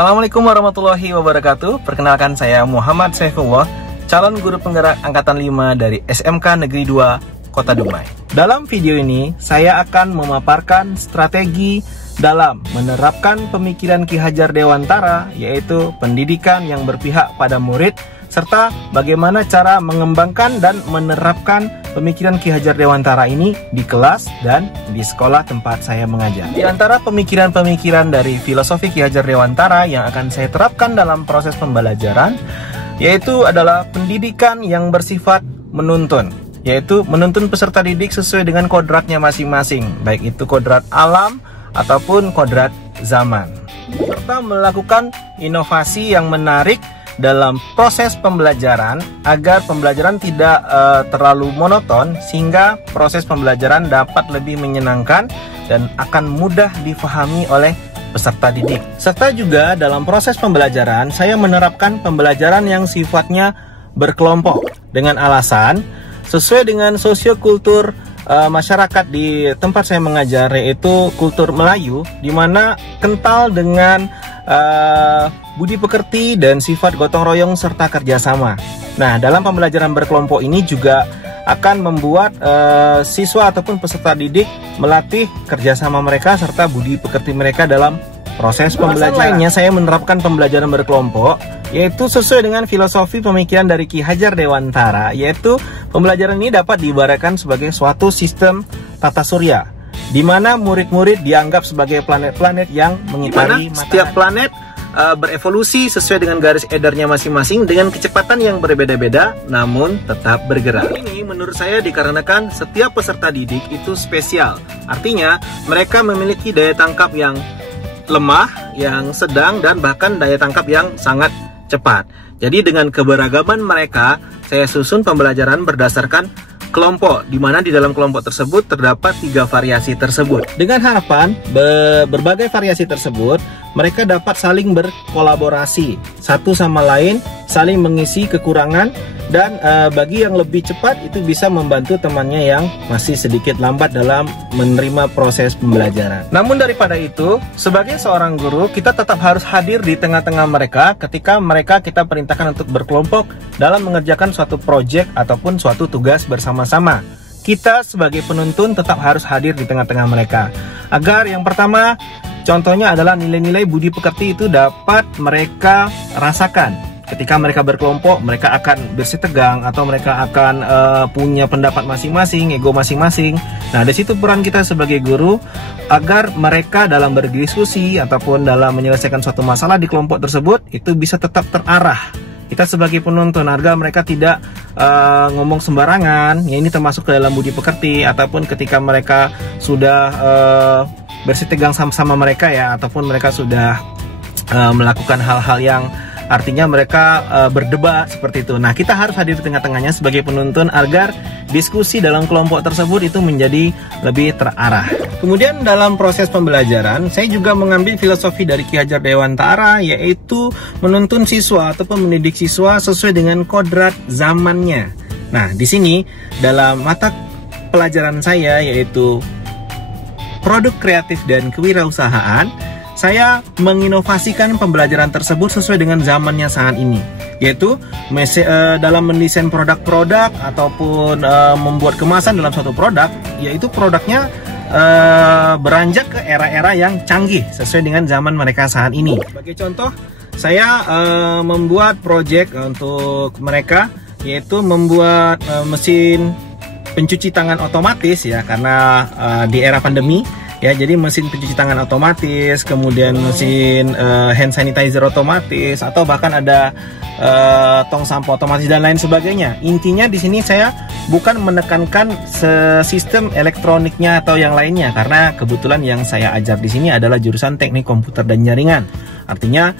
Assalamualaikum warahmatullahi wabarakatuh. Perkenalkan, saya Muhammad Saifullah, calon guru penggerak angkatan 5 dari SMK Negeri 2 Kota Dumai. Dalam video ini saya akan memaparkan strategi dalam menerapkan pemikiran Ki Hajar Dewantara, yaitu pendidikan yang berpihak pada murid, serta bagaimana cara mengembangkan dan menerapkan pemikiran Ki Hajar Dewantara ini di kelas dan di sekolah tempat saya mengajar. Di antara pemikiran-pemikiran dari filosofi Ki Hajar Dewantara yang akan saya terapkan dalam proses pembelajaran, yaitu adalah pendidikan yang bersifat menuntun, yaitu menuntun peserta didik sesuai dengan kodratnya masing-masing, baik itu kodrat alam ataupun kodrat zaman, serta melakukan inovasi yang menarik dalam proses pembelajaran agar pembelajaran tidak terlalu monoton, sehingga proses pembelajaran dapat lebih menyenangkan dan akan mudah difahami oleh peserta didik. Serta juga dalam proses pembelajaran saya menerapkan pembelajaran yang sifatnya berkelompok dengan alasan sesuai dengan sosiokultur masyarakat di tempat saya mengajar, yaitu kultur Melayu, di mana kental dengan budi pekerti dan sifat gotong royong serta kerjasama. Nah, dalam pembelajaran berkelompok ini juga akan membuat siswa ataupun peserta didik melatih kerjasama mereka serta budi pekerti mereka dalam proses pembelajaran. Lainnya, saya menerapkan pembelajaran berkelompok, yaitu sesuai dengan filosofi pemikiran dari Ki Hajar Dewantara, yaitu pembelajaran ini dapat diibaratkan sebagai suatu sistem tata surya, di mana murid-murid dianggap sebagai planet-planet yang mengitari matahari. Setiap planet berevolusi sesuai dengan garis edarnya masing-masing dengan kecepatan yang berbeda-beda, namun tetap bergerak. Ini menurut saya dikarenakan setiap peserta didik itu spesial. Artinya mereka memiliki daya tangkap yang lemah, yang sedang, dan bahkan daya tangkap yang sangat cepat. Jadi dengan keberagaman mereka, saya susun pembelajaran berdasarkan kelompok, di mana di dalam kelompok tersebut terdapat 3 variasi tersebut. Dengan harapan berbagai variasi tersebut mereka dapat saling berkolaborasi satu sama lain, saling mengisi kekurangan, dan bagi yang lebih cepat itu bisa membantu temannya yang masih sedikit lambat dalam menerima proses pembelajaran. Namun daripada itu, sebagai seorang guru, kita tetap harus hadir di tengah-tengah mereka ketika kita perintahkan untuk berkelompok dalam mengerjakan suatu proyek ataupun suatu tugas bersama-sama. Kita sebagai penuntun tetap harus hadir di tengah-tengah mereka, agar yang pertama, contohnya adalah nilai-nilai budi pekerti itu dapat mereka rasakan. Ketika mereka berkelompok, mereka akan bersih tegang atau mereka akan punya pendapat masing-masing, ego masing-masing. Nah, di situ peran kita sebagai guru agar mereka dalam berdiskusi ataupun dalam menyelesaikan suatu masalah di kelompok tersebut itu bisa tetap terarah. Kita sebagai penuntun agar mereka tidak ngomong sembarangan, ya ini termasuk ke dalam budi pekerti, ataupun ketika mereka sudah bersih tegang sama mereka ya, ataupun mereka sudah melakukan hal-hal yang artinya mereka berdebat seperti itu. Nah, kita harus hadir di tengah-tengahnya sebagai penuntun agar diskusi dalam kelompok tersebut itu menjadi lebih terarah. Kemudian dalam proses pembelajaran, saya juga mengambil filosofi dari Ki Hajar Dewantara, yaitu menuntun siswa ataupun mendidik siswa sesuai dengan kodrat zamannya. Nah, di sini dalam mata pelajaran saya, yaitu produk kreatif dan kewirausahaan, saya menginovasikan pembelajaran tersebut sesuai dengan zamannya saat ini, yaitu dalam mendesain produk-produk ataupun membuat kemasan dalam suatu produk, yaitu produknya beranjak ke era-era yang canggih sesuai dengan zaman mereka saat ini. Sebagai contoh, saya membuat project untuk mereka, yaitu membuat mesin pencuci tangan otomatis ya, karena di era pandemi. Ya, jadi mesin pencuci tangan otomatis, kemudian mesin hand sanitizer otomatis, atau bahkan ada tong sampah otomatis dan lain sebagainya. Intinya di sini saya bukan menekankan sistem elektroniknya atau yang lainnya, karena kebetulan yang saya ajar di sini adalah jurusan teknik komputer dan jaringan. Artinya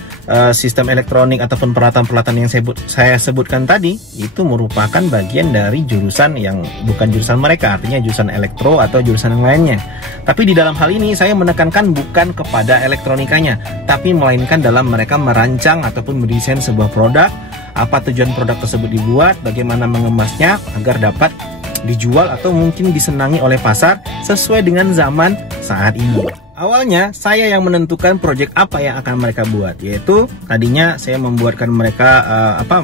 sistem elektronik ataupun peralatan-peralatan yang saya sebutkan tadi itu merupakan bagian dari jurusan yang bukan jurusan mereka, artinya jurusan elektro atau jurusan yang lainnya. Tapi di dalam hal ini saya menekankan bukan kepada elektronikanya, tapi melainkan dalam mereka merancang ataupun mendesain sebuah produk, apa tujuan produk tersebut dibuat, bagaimana mengemasnya agar dapat dijual atau mungkin disenangi oleh pasar sesuai dengan zaman saat ini. Awalnya saya yang menentukan proyek apa yang akan mereka buat, yaitu tadinya saya membuatkan mereka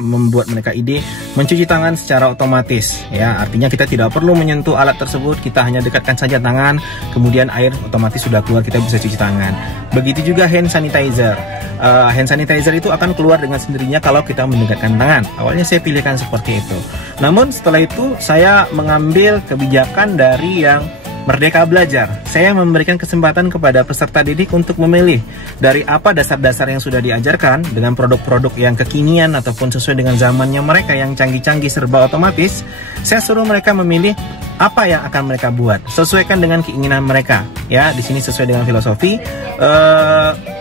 membuat mereka ide mencuci tangan secara otomatis, ya, artinya kita tidak perlu menyentuh alat tersebut, kita hanya dekatkan saja tangan, kemudian air otomatis sudah keluar, kita bisa cuci tangan. Begitu juga hand sanitizer. Hand sanitizer itu akan keluar dengan sendirinya kalau kita mendekatkan tangan. Awalnya saya pilihkan seperti itu. Namun setelah itu saya mengambil kebijakan dari yang Merdeka Belajar. Saya memberikan kesempatan kepada peserta didik untuk memilih dari apa dasar-dasar yang sudah diajarkan dengan produk-produk yang kekinian ataupun sesuai dengan zamannya mereka yang canggih-canggih serba otomatis. Saya suruh mereka memilih apa yang akan mereka buat, sesuaikan dengan keinginan mereka. Ya, di sini sesuai dengan filosofi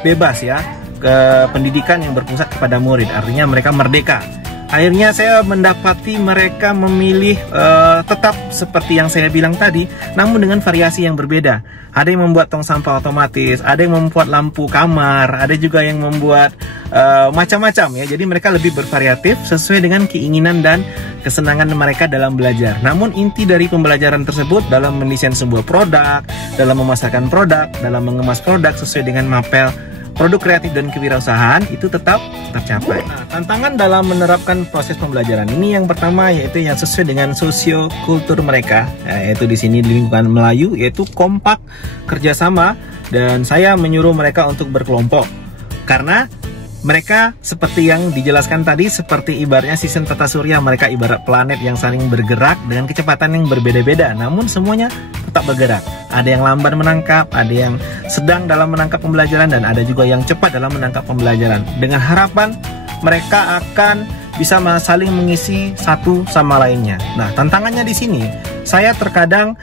bebas ya, ke pendidikan yang berpusat kepada murid, artinya mereka merdeka. Akhirnya saya mendapati mereka memilih tetap seperti yang saya bilang tadi, namun dengan variasi yang berbeda. Ada yang membuat tong sampah otomatis, ada yang membuat lampu kamar, ada juga yang membuat macam-macam ya. Jadi mereka lebih bervariatif sesuai dengan keinginan dan kesenangan mereka dalam belajar. Namun inti dari pembelajaran tersebut dalam mendesain sebuah produk, dalam memasarkan produk, dalam mengemas produk sesuai dengan mapel produk kreatif dan kewirausahaan itu tetap tercapai. Nah, tantangan dalam menerapkan proses pembelajaran ini yang pertama yaitu yang sesuai dengan sosiokultur mereka, yaitu di sini di lingkungan Melayu, yaitu kompak, kerjasama, dan saya menyuruh mereka untuk berkelompok karena mereka seperti yang dijelaskan tadi, seperti ibaratnya sistem tata surya, mereka ibarat planet yang saling bergerak dengan kecepatan yang berbeda-beda, namun semuanya tetap bergerak. Ada yang lamban menangkap, ada yang sedang dalam menangkap pembelajaran, dan ada juga yang cepat dalam menangkap pembelajaran. Dengan harapan mereka akan bisa saling mengisi satu sama lainnya. Nah, tantangannya di sini, saya terkadang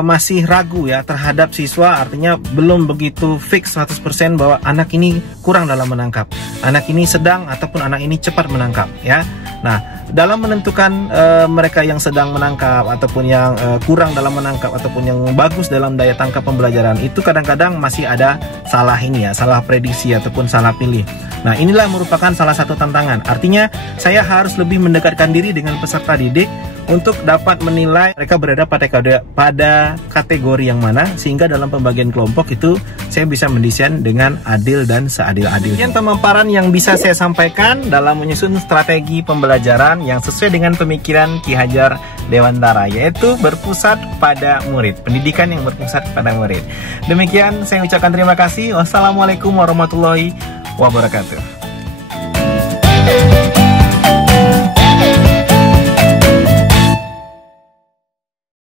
masih ragu ya terhadap siswa, artinya belum begitu fix 100% bahwa anak ini kurang dalam menangkap, anak ini sedang ataupun anak ini cepat menangkap ya. Nah, dalam menentukan mereka yang sedang menangkap ataupun yang kurang dalam menangkap ataupun yang bagus dalam daya tangkap pembelajaran itu kadang-kadang masih ada salah ini ya, salah prediksi ataupun salah pilih. Nah, inilah merupakan salah satu tantangan. Artinya saya harus lebih mendekatkan diri dengan peserta didik untuk dapat menilai mereka berada pada kategori yang mana, sehingga dalam pembagian kelompok itu saya bisa mendesain dengan adil dan seadil-adilnya. Sekian pemaparan yang bisa saya sampaikan dalam menyusun strategi pembelajaran yang sesuai dengan pemikiran Ki Hajar Dewantara, yaitu berpusat pada murid, pendidikan yang berpusat pada murid. Demikian saya ucapkan terima kasih. Wassalamualaikum warahmatullahi wabarakatuh.